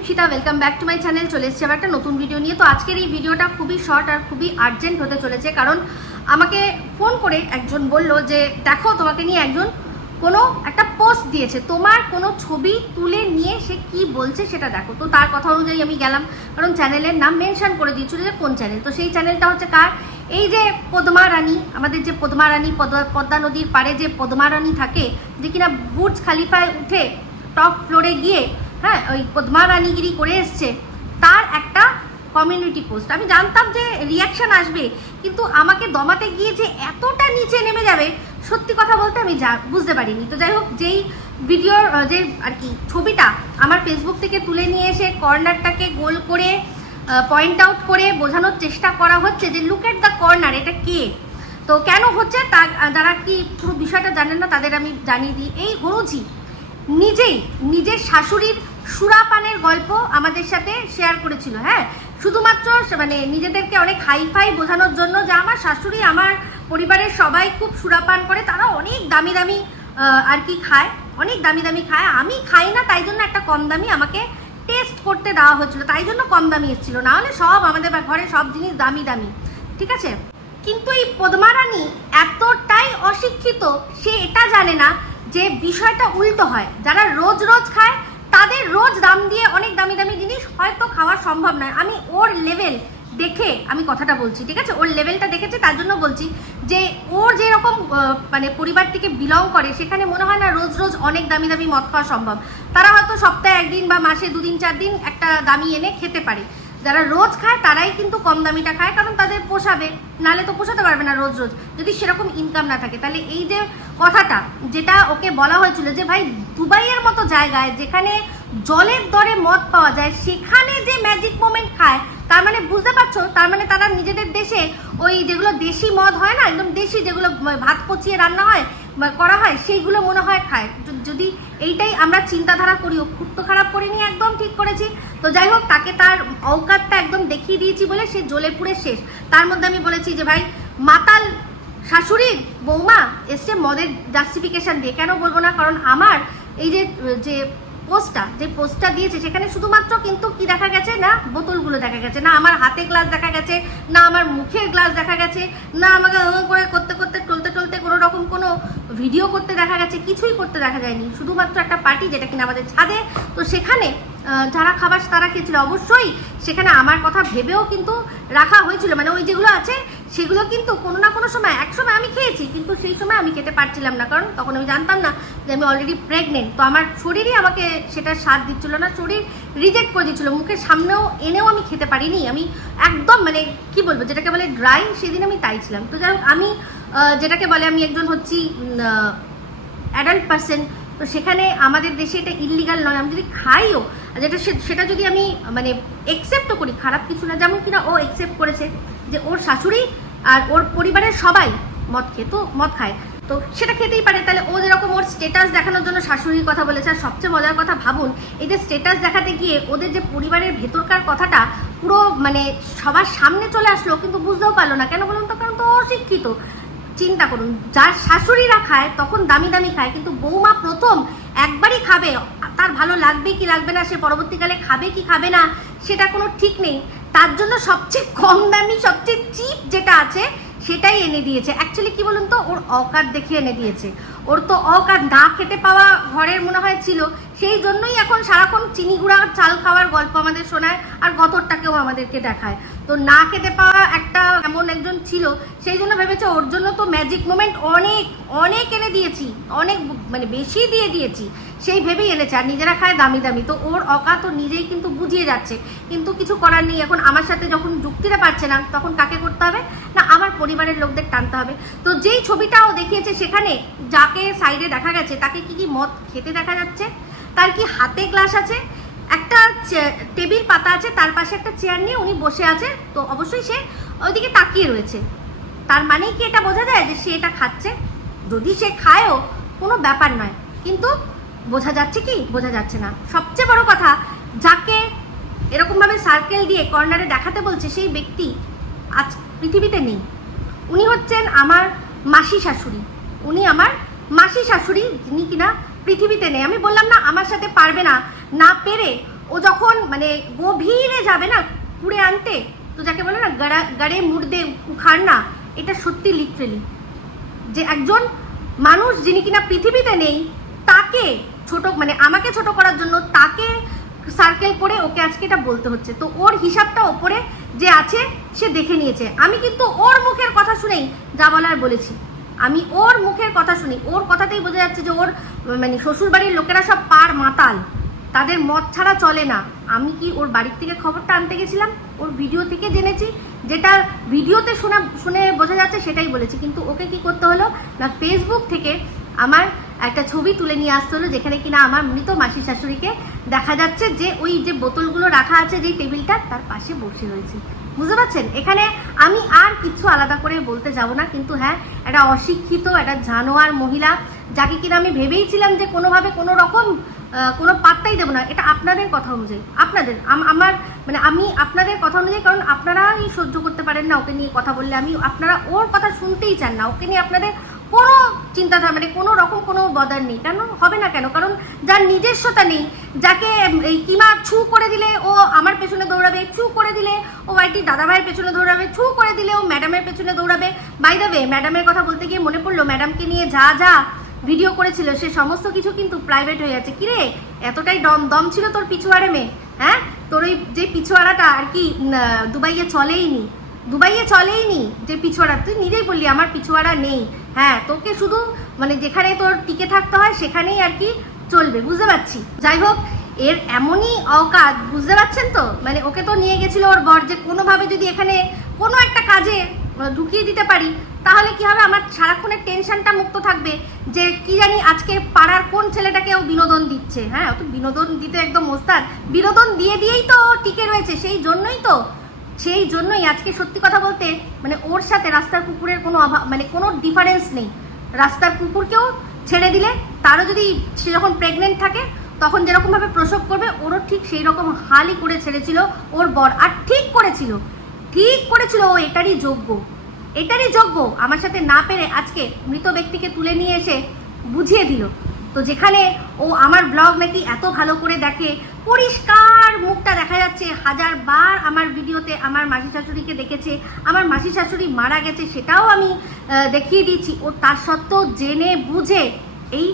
Dipsita, welcome back to my channel. চলে এসেছি আবার একটা নতুন ভিডিও নিয়ে। তো আজকের এই ভিডিওটা খুবই শর্ট আর খুবই আর্জেন্ট হতে চলেছে, কারণ আমাকে ফোন করে একজন বলল যে দেখো তোমাকে নিয়ে একজন কোনো একটা পোস্ট দিয়েছে, তোমার কোনো ছবি তুলে নিয়ে সে কি বলছে সেটা দেখো। তো তার কথা অনুযায়ী আমি গেলাম, কারণ চ্যানেলের নাম মেনশন করে দিয়েছিল যে কোন চ্যানেল। তো সেই চ্যানেলটা হচ্ছে কার, এই যে পদ্মা রানী, আমাদের যে পদ্মা রানী, পদ্মা নদীর পাড়ে যে পদ্মা রানী থাকে, যে কিনা বুর্জ খালিফায় উঠে টপ ফ্লোরে গিয়ে হ্যাঁ ওই পদ্মা রানীগিরি করে এসছে, তার একটা কমিউনিটি পোস্ট। আমি জানতাম যে রিয়াকশান আসবে, কিন্তু আমাকে দমাতে গিয়ে যে এতটা নিচে নেমে যাবে, সত্যি কথা বলতে আমি বুঝতে পারিনি। তো যাই হোক, যেই ভিডিওর যে আর কি ছবিটা আমার ফেসবুক থেকে তুলে নিয়ে এসে কর্নারটাকে গোল করে পয়েন্ট আউট করে বোঝানোর চেষ্টা করা হচ্ছে যে লুক এট দ্য কর্নার, এটা কে, তো কেন হচ্ছে তা যারা কি পুরো বিষয়টা জানেন না তাদের আমি জানিয়ে দিই। এই হরুজি নিজের শাশুড়ির সুরাপানের গল্প আমাদের সাথে শেয়ার করেছিল। হ্যাঁ, শুধুমাত্র মানে নিজেদেরকে অনেক হাইফাই বোঝানোর জন্য যে আমার শাশুড়ি, আমার পরিবারের সবাই খুব সুরাপান করে, তারা অনেক দামি দামি আর কি খায়, অনেক দামি দামি খায়, আমি খাই না, তাই জন্য একটা কম দামি আমাকে টেস্ট করতে দেওয়া হচ্ছিল, তাই জন্য কম দামি এসেছিল, না হলে সব আমাদের ঘরে সব জিনিস দামি দামি, ঠিক আছে। কিন্তু এই পদ্মা রানী এতটাই অশিক্ষিত, সে এটা জানে না যে বিষয়টা উল্টো হয়। যারা রোজ রোজ খায় তাদের রোজ দাম দিয়ে অনেক দামি দামি জিনিস হয়তো খাওয়া সম্ভব নয়। আমি ওর লেভেল দেখে আমি কথাটা বলছি, ঠিক আছে, ওর লেভেলটা দেখেছি, তার জন্য বলছি যে ওর যেরকম মানে পরিবার থেকে বিলং করে, সেখানে মনে হয় না রোজ রোজ অনেক দামি দামি মদ খাওয়া সম্ভব। তারা হয়তো সপ্তাহে একদিন বা মাসে 2 দিন 4 দিন একটা দামি এনে খেতে পারে। যারা রোজ খায় তারাই কিন্তু কম দামিটা খায়, কারণ তাদের পোষাবে, নালে তো পোষাতে পারবে না রোজ রোজ, যদি সেরকম ইনকাম না থাকে। তাহলে এই যে কথাটা যেটা ওকে বলা হয়েছিল যে ভাই দুবাইয়ের মতো জায়গায় যেখানে জলের দরে মদ পাওয়া যায়, সেখানে যে ম্যাজিক মোমেন্ট খায়, তার মানে বুঝতে পারছো, তার মানে তারা নিজেদের দেশে ওই যেগুলো দেশি মদ হয় না, একদম দেশি, যেগুলো ভাত পচিয়ে রান্না হয় করা হয়, সেইগুলো মনে হয় খায়। যদি এইটাই আমরা চিন্তাধারা করিও, খুব তো খারাপ করিনি, একদম ঠিক করেছি। তো যাই হোক, তাকে তার অওকাতটা একদম দেখিয়ে দিয়েছি বলে সে জ্বলে পুড়ে শেষ। তার মধ্যে আমি বলেছি যে ভাই মাতাল শাশুড়ির বৌমা এসছে মদের জাস্টিফিকেশন দিয়ে, কেন বলবো না, কারণ আমার এই যে পোস্টটা দিয়েছে সেখানে শুধুমাত্র কিন্তু কি দেখা গেছে না, বোতলগুলো দেখা গেছে না, আমার হাতে গ্লাস দেখা গেছে না, আমার মুখের গ্লাস দেখা গেছে না, আমাকে করে করতে করতে টলতে কোনো রকম কোনো ভিডিও করতে দেখা গেছে, কিছুই করতে দেখা যায়নি। শুধুমাত্র একটা পার্টি যেটা কিনা আমাদের ছাদে, তো সেখানে যারা খাবার তারা খেয়েছিল, অবশ্যই সেখানে আমার কথা ভেবেও কিন্তু রাখা হয়েছিল, মানে ওই যেগুলো আছে সেগুলো কিন্তু কোনো না কোনো সময়, এক সময় আমি খেয়েছি, কিন্তু সেই সময় আমি খেতে পারছিলাম না, কারণ তখন আমি জানতাম না যে আমি অলরেডি প্রেগনেন্ট। তো আমার শরীরই আমাকে সেটা স্বাদ দিচ্ছিল না, শরীর রিজেক্ট করে দিচ্ছিল, মুখের সামনেও এনেও আমি খেতে পারিনি, আমি একদম মানে কি বলবো, যেটাকে বলে ড্রাই, সেদিন আমি তাই ছিলাম। তো যাই হোক, আমি যেটাকে বলে আমি একজন হচ্ছি অ্যাডাল্ট পার্সন, তো সেখানে আমাদের দেশে এটা ইললিগাল নয়। আমি যদি খাইও, সেটা যদি আমি মানে একসেপ্টও করি, খারাপ কিছু না। যেমন কিনা ও একসেপ্ট করেছে যে ওর শাশুড়ি আর ওর পরিবারের সবাই মদ খায়, তো সেটা খেতেই পারে। তাহলে ও যেরকম ওর স্টেটাস দেখানোর জন্য শাশুড়ির কথা বলেছে, আর সবচেয়ে মজার কথা ভাবুন, এই যে স্টেটাস দেখাতে গিয়ে ওদের যে পরিবারের ভেতরকার কথাটা পুরো মানে সবার সামনে চলে আসলো, কিন্তু বুঝতেও পারলো না। কেন বলুন তো, কারণ তো অশিক্ষিত। চিন্তা করুন, যার শাশুড়িরা খায় তখন দামি দামি খায়, কিন্তু বৌমা প্রথম একবারই খাবে, তার ভালো লাগবে কি লাগবে না, সে পরবর্তীকালে খাবে কি খাবে না সেটা কোনো ঠিক নেই, তার জন্য সবচেয়ে কম দামি, সবচেয়ে চিপ যেটা আছে সেটাই এনে দিয়েছে। অ্যাকচুয়ালি কি বলুন তো, ওর অকাত দেখে এনে দিয়েছে। ওর তো অকাত না খেতে পাওয়া ঘরের মনে হয় ছিল, সেই জন্যই এখন সারাক্ষণ চিনি গুঁড়া চাল খাওয়ার গল্প আমাদের শোনায়, আর গতরটাকেও আমাদেরকে দেখায়। তো না খেতে পাওয়া একটা এমন একজন ছিল, সেই জন্য ভেবেছে ওর জন্য তো ম্যাজিক মোমেন্ট অনেক অনেক এনে দিয়েছি, অনেক মানে বেশি দিয়ে দিয়েছি, সেই ভেবেই এনেছে। আর নিজেরা খায় দামি দামি, তো ওর অকাত ও নিজেই কিন্তু বুঝিয়ে যাচ্ছে, কিন্তু কিছু করার নেই। এখন আমার সাথে যখন যুক্তিটা পারছে না, তখন কাকে করতে হবে না, আমার পরিবারের লোকদের টানতে হবে। তো যেই ছবিটাও দেখিয়েছে, সেখানে যাকে সাইডে দেখা গেছে তাকে কি মদ খেতে দেখা যাচ্ছে, তার কি হাতে গ্লাস আছে, একটা টেবিল পাতা আছে, তার পাশে একটা চেয়ার নিয়ে উনি বসে আছে, তো অবশ্যই সে ওইদিকে তাকিয়ে রয়েছে। তার মানে কি এটা বোঝা যায় যে সে এটা খাচ্ছে? যদি সে খায়ও কোনো ব্যাপার নয়, কিন্তু বোঝা যাচ্ছে কি, বোঝা যাচ্ছে না। সবচেয়ে বড় কথা, যাকে এরকমভাবে সার্কেল দিয়ে কর্নারে দেখাতে বলছে, সেই ব্যক্তি আজ পৃথিবীতে নেই। উনি হচ্ছেন আমার মাসি শাশুড়ি, উনি আমার মাসি শাশুড়ি, যিনি কিনা পৃথিবীতে নেই। আমি বললাম না আমার সাথে পারবে না, না পেরে ও ও যখন মানে গভীরে যাবে না কুড়ে আনতে, তো যাকে বলে না গাড়ে মুড়দে উখাড় না, এটা সত্যি লিটারেলি যে একজন মানুষ যিনি কিনা পৃথিবীতে নেই তাকে ছোট মানে আমাকে ছোট করার জন্য তাকে সার্কেল করে ওকে আজকে এটা বলতে হচ্ছে। তো ওর হিসাবটা ওপরে যে আছে সে দেখে নিয়েছে। আমি কিন্তু ওর মুখের কথা শুনেই যা বলার বলেছি, আমি ওর মুখের কথা শুনি, ওর কথাতেই বোঝা যাচ্ছে যে ওর মানে শ্বশুরবাড়ির লোকেরা সব পার মাতাল, তাদের মদ ছাড়া চলে না। আমি কি ওর বাড়ির থেকে খবরটা আনতে গেছিলাম? ওর ভিডিও থেকে জেনেছি, যেটা ভিডিওতে শুনে বোঝা যাচ্ছে সেটাই বলেছি। কিন্তু ওকে কি করতে হলো না, ফেসবুক থেকে আমার একটা ছবি তুলে নিয়ে আসতে হলো, যেখানে কিনা আমার মৃত মাসি শাশুড়িকে দেখা যাচ্ছে যে ওই যে বোতলগুলো রাখা আছে যেই টেবিলটা তার পাশে বসে রয়েছে। বুঝতে পারছেন? এখানে আমি আর কিছু আলাদা করে বলতে যাব না। কিন্তু হ্যাঁ, একটা অশিক্ষিত একটা জানোয়ার মহিলা, যাকে কিনা আমি ভেবেইছিলাম যে কোনোভাবে কোনো রকম কোনো পাত্তাই দেবো না। এটা আপনাদের কথা অনুযায়ী, আপনাদের আমার মানে আমি আপনাদের কথা অনুযায়ী, কারণ আপনারাই সহ্য করতে পারেন না ওকে নিয়ে কথা বললে। আপনারা ওর কথা শুনতেই চান না, ওকে নিয়ে আপনাদের কোনো চিন্তাধারা মানে কোনো রকম কোনো বদার নেই। কেন হবে না কেন? কারণ যার নিজস্বতা নেই, যাকে এই কিমা ছু করে দিলে ও আমার পেছনে দৌড়াবে, ছু করে দিলে ও আইটি দাদাভাইয়ের পেছনে দৌড়াবে, ছু করে দিলে ও ম্যাডামের পেছনে দৌড়াবে। বাই দ্য ওয়ে, ম্যাডামের কথা বলতে গিয়ে মনে পড়লো, ম্যাডামকে নিয়ে যা যা ভিডিও করেছিল সে সমস্ত কিছু কিন্তু প্রাইভেট হয়ে যাচ্ছে। কিরে, এতটাই দম ছিল তোর পিছুয়াড়ে মেয়ে? হ্যাঁ, তোর ওই যে পিছুয়াড়াটা আর কি দুবাইয়ে চলেইনি যে পিছুয়াড়া, তুই নিজেই বললি আমার পিছুয়াড়া নেই। হ্যাঁ, তোকে শুধু মানে যেখানে তোর টিকে থাকতে হয় সেখানেই আর কি চলবে, বুঝতে পারছি। যাই হোক, এর এমনই অকাজ, বুঝতে পারছেন তো? মানে ওকে তো নিয়ে গেছিল ওর বর, যে কোনোভাবে যদি এখানে কোনো একটা কাজে ঢুকিয়ে দিতে পারি তাহলে কি হবে, আমার সারাক্ষণের টেনশনটা মুক্ত থাকবে যে কি জানি আজকে পাড়ার কোন ছেলেটাকে ও বিনোদন দিচ্ছে। হ্যাঁ, ও তো বিনোদন দিতে একদম ওস্তাদ, বিনোদন দিয়েই তো টিকে রয়েছে। সেই জন্যই আজকে সত্যি কথা বলতে মানে ওর সাথে রাস্তার কুকুরের কোনো অভাব মানে কোনো ডিফারেন্স নেই। রাস্তার কুকুরকেও ছেড়ে দিলে তারও যদি সে যখন প্রেগনেন্ট থাকে তখন যেরকমভাবে প্রসব করবে, ওরও ঠিক সেই রকম হালই করে ছেড়েছিল ওর বর। আর ঠিক করেছিল ও এটারই যোগ্য। আমার সাথে না পেরে আজকে মৃত ব্যক্তিকে তুলে নিয়ে এসে বুঝিয়ে দিল। তো যেখানে ও আমার ব্লগ নাকি এত ভালো করে দেখে, পরিষ্কার মুখটা দেখা যাচ্ছে, 1000 বার আমার ভিডিওতে আমার মাসি শাশুড়িকে দেখেছে, আমার মাসি শাশুড়ি মারা গেছে সেটাও আমি দেখিয়ে দিচ্ছি। ও তার সত্ত্বেও জেনে বুঝে এই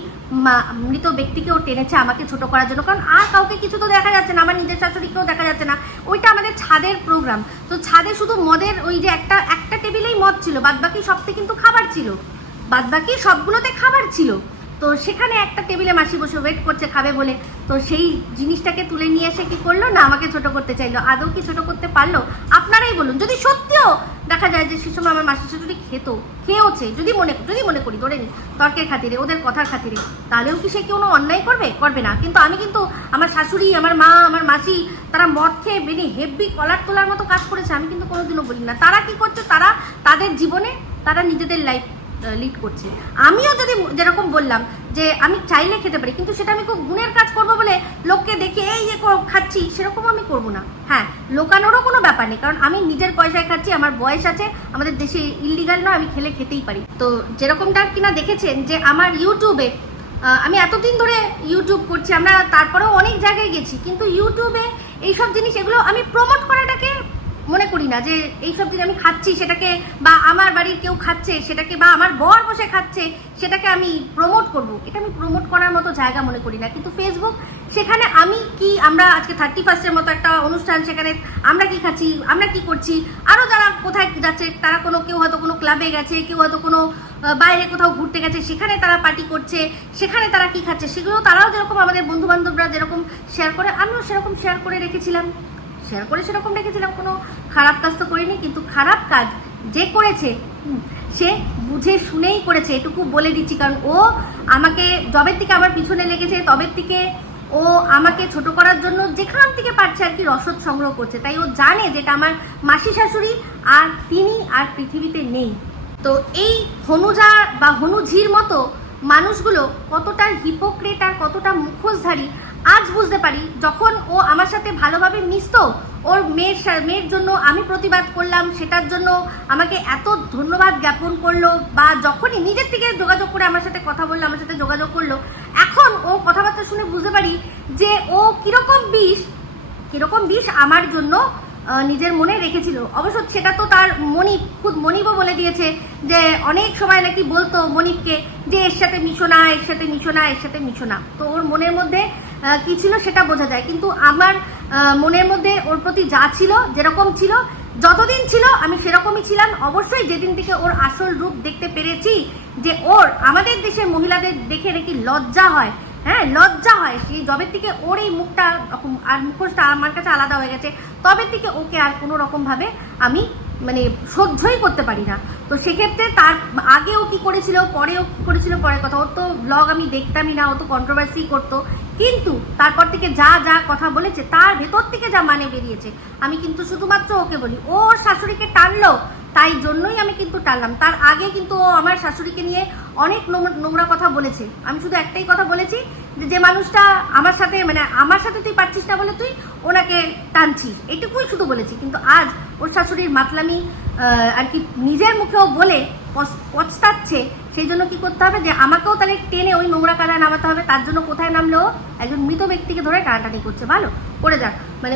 মৃত ব্যক্তিকে ও টেনেছে আমাকে ছোট করার জন্য। কারণ আর কাউকে কিছু তো দেখা যাচ্ছে না, আমার নিজের শাশুড়িকেও দেখা যাচ্ছে না। ওইটা আমাদের ছাদের প্রোগ্রাম, তো ছাদে শুধু মদের ওই যে একটা টেবিলেই মদ ছিল, বাদবাকি সবতে কিন্তু খাবার ছিল, বাদবাকি সবগুলোতে খাবার ছিল। তো সেখানে একটা টেবিলে মাসি বসে ওয়েট করছে খাবে বলে, তো সেই জিনিসটাকে তুলে নিয়ে এসে কি করলো না, আমাকে ছোট করতে চাইলো। আদৌ কি ছোট করতে পারলো? আপনারাই বলুন। যদি সত্যিও দেখা যায় যে সে সময় আমার মাসি শাশুড়ি খেয়েওছে, যদি মনে করি ধরে নি তর্কের খাতিরে, ওদের কথার খাতিরে, তাহলেও কি সে কোনো অন্যায় করবে না। কিন্তু আমি কিন্তু আমার শাশুড়ি, আমার মা, আমার মাসি, তারা মদ খেয়ে বেনি হেভি কলার তোলার মতো কাজ করেছে, আমি কিন্তু কোনোদিনও বলি না। তারা কি করছে, তারা তাদের জীবনে তারা নিজেদের লাইফ লিড করছে। আমিও যদি যেরকম বললাম যে আমি চাইলে খেতে পারি, কিন্তু সেটা আমি খুব গুণের কাজ করবো বলে লোককে দেখে এই যে খাচ্ছি সেরকম আমি করবো না। হ্যাঁ, লোকানোরও কোনো ব্যাপার নেই, কারণ আমি নিজের পয়সায় খাচ্ছি, আমার বয়স আছে, আমাদের দেশে ইললিগাল নয়, আমি খেতেই পারি। তো যেরকমটা কিনা দেখেছেন যে আমার ইউটিউবে আমি এতদিন ধরে ইউটিউব করছি, আমরা তারপরেও অনেক জায়গায় গেছি, কিন্তু ইউটিউবে এইসব জিনিস এগুলো আমি প্রমোট করাটাকে মনে করি না যে এইসব দিন আমি খাচ্ছি সেটাকে, বা আমার বাড়ির কেউ খাচ্ছে সেটাকে, বা আমার বর বসে খাচ্ছে সেটাকে আমি প্রমোট করব, এটা আমি প্রমোট করার মতো জায়গা মনে করি না। কিন্তু ফেসবুক, সেখানে আমরা আজকে 31st মতো একটা অনুষ্ঠান, সেখানে আমরা কি খাচ্ছি, আমরা কি করছি, আরও যারা কোথায় যাচ্ছে, তারা কেউ হয়তো কোনো ক্লাবে গেছে, কেউ হয়তো কোনো বাইরে কোথাও ঘুরতে গেছে, সেখানে তারা পার্টি করছে, সেখানে তারা কি খাচ্ছে সেগুলো তারাও যেরকম আমাদের বন্ধুবান্ধবরা যেরকম শেয়ার করে, আমিও সেরকম শেয়ার করে রেখেছিলাম। কোনো খারাপ কাজ তো করিনি। কিন্তু খারাপ কাজ যে করেছে সে বুঝে শুনেই করেছে, এটুকু বলে দিচ্ছি। কারণ ও আমাকে যবের থেকে আমার পিছনে লেগেছে, তবের থেকে ও আমাকে ছোট করার জন্য যেখান থেকে পারছে আর কি রসদ সংগ্রহ করছে। তাই ও জানে যেটা আমার মাসি শাশুড়ি আর তিনি আর পৃথিবীতে নেই। তো এই হনুজা বা হনুঝির মতো মানুষগুলো কতটা হিপোক্রেট আর কতটা মুখোশধারী আজ বুঝতে পারি, যখন ও আমার সাথে ভালোভাবে মিশতো, ওর মেয়ের জন্য আমি প্রতিবাদ করলাম, সেটার জন্য আমাকে এত ধন্যবাদ জ্ঞাপন করলো, বা যখনই নিজের থেকে যোগাযোগ করে আমার সাথে কথা বললো, আমার সাথে যোগাযোগ করলো, এখন ও কথাবার্তা শুনে বুঝতে পারি যে ও কীরকম বিষ কিরকম বিষ আমার জন্য নিজের মনে রেখেছিল। অবশ্য সেটা তো তার খুদ মনিবও বলে দিয়েছে যে অনেক সময় নাকি বলতো মনিবকে যে এর সাথে মিশো না, এর সাথে মিশো না, এর সাথে মিশো না। তো ওর মনের মধ্যে কি ছিল সেটা বোঝা যায়, কিন্তু আমার মনের মধ্যে ওর প্রতি যা ছিল, যেরকম ছিল, যতদিন ছিল আমি সেরকমই ছিলাম। অবশ্যই যেদিন থেকে ওর আসল রূপ দেখতে পেরেছি, যে ওর আমাদের দেশের মহিলাদের দেখে নাকি লজ্জা হয়, হ্যাঁ লজ্জা হয়, সেই জবের থেকে ওর এই মুখটা আর মুখোশটা আমার কাছে আলাদা হয়ে গেছে, তবে থেকে ওকে আর কোনো রকমভাবে আমি মানে সহ্যই করতে পারি না। তো সেক্ষেত্রে তার আগেও কি করেছিল, পরেও কি করেছিল পরের কথা। ওর তো ব্লগ আমি দেখতামই না, ও তো কন্ট্রোভার্সি করতো, কিন্তু তারপর থেকে যা যা কথা বলেছে তার ভেতর থেকে যা মানে বেরিয়েছে, আমি কিন্তু শুধুমাত্র ওকে বলি ওর শাশুড়িকে টানলো, তাই জন্যই আমি কিন্তু টানলাম। তার আগে কিন্তু ও আমার শাশুড়িকে নিয়ে অনেক নোংরা কথা বলেছে। আমি শুধু একটাই কথা বলেছি যে মানুষটা আমার সাথে তুই পারছিস না বলে তুই ওনাকে টানছিস, এইটুকুই শুধু বলেছি। কিন্তু আজ ওর শাশুড়ির মাতলামি আর কি নিজের মুখেও বলে পচতাচ্ছে, সেই জন্য কি করতে হবে যে আমাকেও তাহলে টেনে ওই নোংরা কাদায় নামাতে হবে। তার জন্য কোথায় নামলেও একজন মৃত ব্যক্তিকে ধরে টানাটানি করছে। ভালো করে যাক, মানে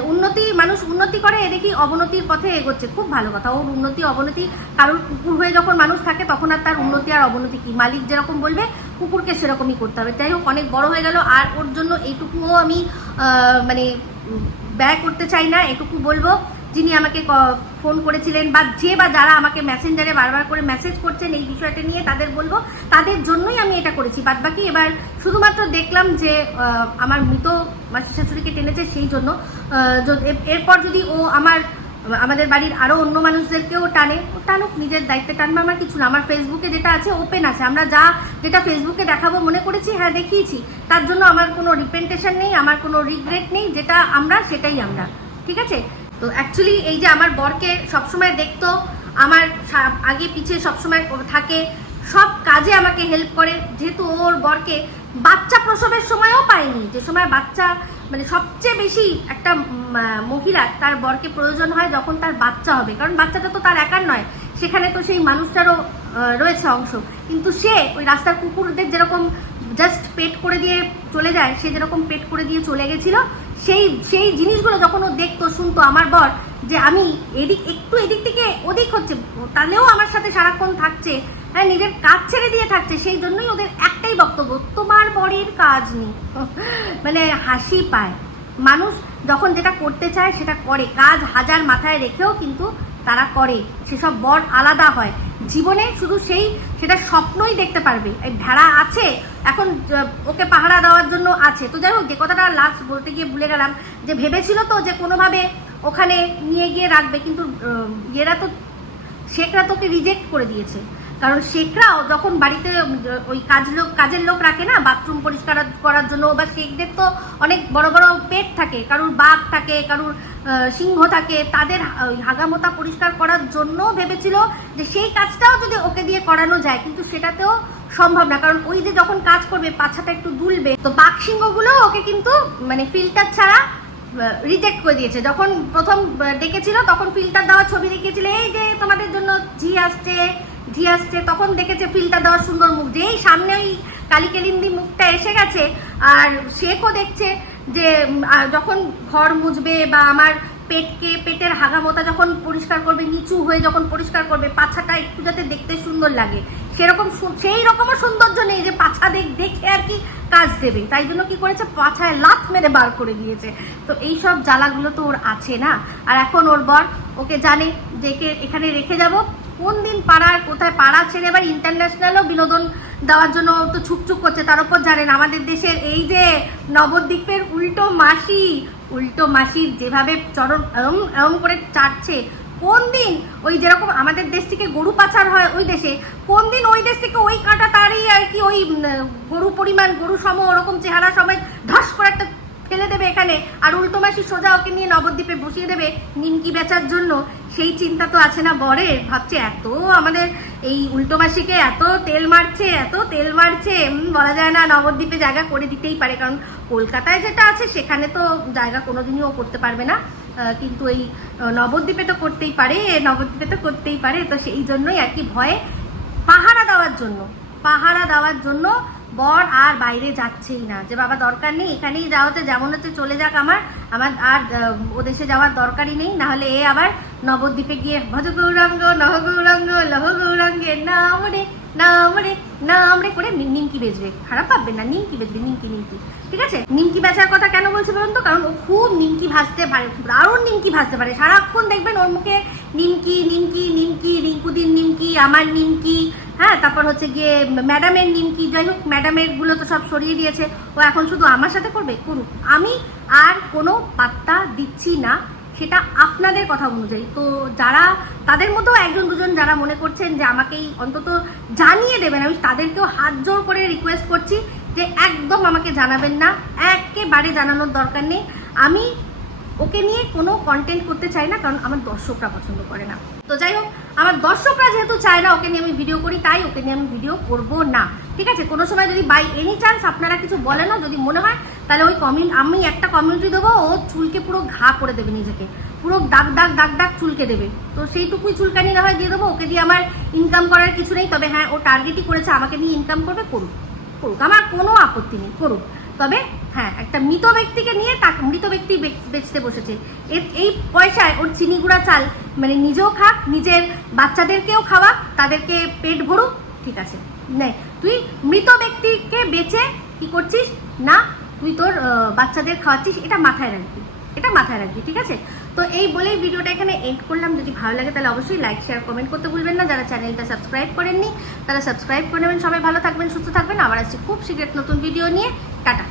মানুষ উন্নতি করে, এ দেখি অবনতির পথে এগোচ্ছে, খুব ভালো কথা। ওর উন্নতি অবনতি, কারোর কুকুর হয়ে যখন মানুষ থাকে তখন আর তার উন্নতি আর অবনতি কি, মালিক যেরকম বলবে কুকুরকে সেরকমই করতে হবে। যাই হোক, অনেক বড় হয়ে গেল, আর ওর জন্য এইটুকুও আমি মানে ব্যয় করতে চাই না। এটুকু বলবো, যিনি আমাকে ফোন করেছিলেন বা যারা আমাকে মেসেঞ্জারে বারবার করে মেসেজ করছেন এই বিষয়টা নিয়ে, তাদের বলবো তাদের জন্যই আমি এটা করেছি। বাদবাকি এবার শুধুমাত্র দেখলাম যে আমার মৃত মাসি শাশুড়িকে টেনেছে, সেই জন্য এরপর যদি ও আমাদের বাড়ির আরও অন্য মানুষদেরকেও টানে, ও টানুক, নিজের দায়িত্বে টানবে, আমার কিছু না। আমার ফেসবুকে যেটা আছে ওপেন আছে, আমরা যেটা ফেসবুকে দেখাবো মনে করেছি, হ্যাঁ দেখিয়েছি, তার জন্য আমার কোনো রিপেন্টেশন নেই, আমার কোনো রিগ্রেট নেই, যেটা আমরা সেটাই আমরা, ঠিক আছে। তো অ্যাকচুয়ালি এই যে আমার বরকে সবসময় দেখতো, আমার আগে পিছিয়ে সবসময় থাকে, সব কাজে আমাকে হেল্প করে, যেহেতু ওর বরকে বাচ্চা প্রসবের সময়ও পায়নি, যে সময় বাচ্চা মানে সবচেয়ে বেশি একটা মহিলার তার বরকে প্রয়োজন হয় যখন তার বাচ্চা হবে, কারণ বাচ্চাটা তো তার একার নয়, সেখানে তো সেই মানুষটারও রয়েছে অংশ। কিন্তু সে ওই রাস্তার কুকুরদের যেরকম জাস্ট পেট করে দিয়ে চলে যায়, সে যেরকম পেট করে দিয়ে চলে গেছিল, সেই জিনিসগুলো যখন ও দেখতো শুনতো আমার বর, যে আমি এদিক থেকে ওদিক হচ্ছে, তাহলেও আমার সাথে সারাক্ষণ থাকছে, হ্যাঁ নিজের কাজ ছেড়ে দিয়ে থাকছে, সেই জন্যই ওদের একটাই বক্তব্য, তোমার বরের কাজ নেই। মানে হাসি পায়। মানুষ যখন যেটা করতে চায় সেটা করে, কাজ হাজার মাথায় রেখেও কিন্তু তারা করে, সেসব বর আলাদা হয় জীবনে, শুধু সেটা স্বপ্নই দেখতে পারবে। এই ভেড়া আছে এখন, ওকে পাহারা দেওয়ার জন্য আছে। তো যাই হোক, যে কথাটা লাস্ট বলতে গিয়ে ভুলে গেলাম, যে ভেবেছিল তো যে কোনোভাবে ওখানে নিয়ে গিয়ে রাখবে, কিন্তু শেখরা তোকে রিজেক্ট করে দিয়েছে। কারণ শেখরাও যখন বাড়িতে ওই কাজের লোক রাখে না বাথরুম পরিষ্কার করার জন্য, বা শেখদের তো অনেক বড় বড় পেট থাকে, কারুর বাঘ থাকে, কারুর সিংহ থাকে, তাদের হাগামোতা পরিষ্কার করার জন্য ভেবেছিল যে সেই কাজটাও যদি ওকে দিয়ে করানো যায়, কিন্তু সেটাতেও সম্ভব না, কারণ ওই যে যখন কাজ করবে পাছাটা একটু দুলবে, তো বাঘ সিংহগুলো ওকে কিন্তু মানে ফিল্টার ছাড়া রিজেক্ট করে দিয়েছে। যখন প্রথম ডেকেছিল তখন ফিল্টার দেওয়া ছবি দেখিয়েছিল, এই যে তোমাদের জন্য ঝি আসছে, তখন দেখেছে ফিল্টার দেওয়ার সুন্দর মুখ, যেই সামনে ওই কালিকেলিন্দি মুখটা এসে গেছে, আর শেখও দেখছে যে যখন ঘর মুছবে বা আমার পেটের হাগামোতা যখন পরিষ্কার করবে, নিচু হয়ে যখন পরিষ্কার করবে, পাছাটা একটু যাতে দেখতে সুন্দর লাগে, সেই রকমও সৌন্দর্য নেই যে পাছা দেখে আর কি কাজ দেবে, তাই জন্য কি করেছে, পাছায় লাথ মেরে বার করে দিয়েছে। তো এই সব জ্বালাগুলো তো ওর আছে না। আর এখন ওর বর ওকে জানে যে এখানে রেখে যাব, কোন দিন কোথায় পাড়া ছেড়ে এবার ইন্টারন্যাশনালও বিনোদন দেওয়ার জন্য তো ছুকছুক করছে। তার উপর জানেন আমাদের দেশের এই যে নবদ্বীপের উল্টো মাসির যেভাবে চরণ এরম করে চাটছে, কোন দিন ওই যেরকম আমাদের দেশ থেকে গরু পাচার হয় ওই দেশে, কোন দিন ওই দেশ থেকে ওই কাঁটা তারই আর কি ওই গরু সম ওরকম চেহারা সময় ঢস করে একটা ফেলে দেবে এখানে, আর উল্টো মাসি সোজা ওকে নিয়ে নবদ্বীপে বসিয়ে দেবে নিমকি বেচার জন্য। সেই চিন্তা তো আছে না বরের, ভাবছে এত আমাদের এই উল্টো মাসিকে এত তেল মারছে, বলা যায় না, নবদ্বীপে জায়গা করে দিতেই পারে, কারণ কলকাতায় যেটা আছে সেখানে তো জায়গা কোনোদিনই ও করতে পারবে না, কিন্তু এই নবদ্বীপে তো করতেই পারে। তো সেই জন্যই আর কি ভয়ে পাহারা দেওয়ার জন্য বর আর বাইরে যাচ্ছেই না, যে বাবা দরকার নেই, এখানেই যাওয়া হচ্ছে, যেমন হচ্ছে চলে যাক, আমার আর ও দেশে যাওয়ার দরকারই নেই, নাহলে এ আবার নবদ্বীপে গিয়ে ভজ গৌরাঙ্গ নহ গৌরাঙ্গ লহ গৌরাঙ্গের নাম রে নাম রে নাম রে করে নিমকি বেচবে। খারাপ ভাববেন না, নিমকি বেচবে, নিমকি নিমকি। ঠিক আছে, নিমকি বেচার কথা কেন বলছি বলুন তো, কারণ ও খুব নিমকি ভাজতে পারে, দারুণ নিমকি ভাজতে পারে। সারাক্ষণ দেখবেন ওর মুখে নিমকি নিমকি নিমকি, রিঙ্কুদির নিমকি, আমার নিমকি, হ্যাঁ, তারপর হচ্ছে গিয়ে ম্যাডামের নিমকি। যাই হোক, ম্যাডামের গুলো তো সব সরিয়ে দিয়েছে, ও এখন শুধু আমার সাথে করবে, করুক, আমি আর কোনো পাত্তা দিচ্ছি না, সেটা আপনাদের কথা অনুযায়ী। তো যারা তাদের মধ্যেও একজন দুজন যারা মনে করছেন যে আমাকেই অন্তত জানিয়ে দেবেন, আমি তাদেরকেও হাত জোর করে রিকোয়েস্ট করছি যে একদম আমাকে জানাবেন না, একেবারে জানানোর দরকার নেই। আমি ওকে নিয়ে কোনো কন্টেন্ট করতে চাই না, কারণ আমার দর্শকরা পছন্দ করে না। তো যাই হোক, আমার দর্শকরা যেহেতু চায় না ওকে নিয়ে আমি ভিডিও করি, তাই ওকে নিয়ে আমি ভিডিও করবো না। ঠিক আছে, কোনো সময় যদি বাই এনি চান্স আপনারা কিছু বলেন না, যদি মনে হয়, তাহলে ওই আমি একটা কমিউনিটি দেবো, ও চুলকে পুরো ঘা করে দেবে, নিজেকে পুরো দাগ দাগ দাগ দাগ চুলকে দেবে। তো সেইটুকুই চুলকানি না হয় দিয়ে দেবো, ওকে দিয়ে আমার ইনকাম করার কিছু নেই। তবে হ্যাঁ, ও টার্গেটই করেছে আমাকে নিয়ে ইনকাম করবে, করুক করুক, আমার কোনো আপত্তি নেই, করুক। তবে হ্যাঁ, একটা মৃত ব্যক্তিকে নিয়ে মৃত ব্যক্তি বেচতে বসেছে, এই পয়সায় ওর চিনি গুঁড়া চাল মানে নিজেও খাক, নিজের বাচ্চাদেরকেও খাওয়াক, তাদেরকে পেট ভরুক। ঠিক আছে, নেই, তুই মৃত ব্যক্তিকে বেচে কি করছিস না, তুই তোর বাচ্চাদের খাওয়াচ্ছিস, এটা মাথায় রাখবি, এটা মাথায় রাখবি। ঠিক আছে, তো এই বলেই ভিডিওটা এখানে এন্ড করলাম। যদি ভালো লাগে তাহলে অবশ্যই লাইক শেয়ার কমেন্ট করতে ভুলবেন না। যারা চ্যানেলটা সাবস্ক্রাইব করেননি তারা সাবস্ক্রাইব করে নেবেন। সবাই ভালো থাকবেন, সুস্থ থাকবেন। আবার আসছি খুব শীঘ্র নতুন ভিডিও নিয়ে। টাটা।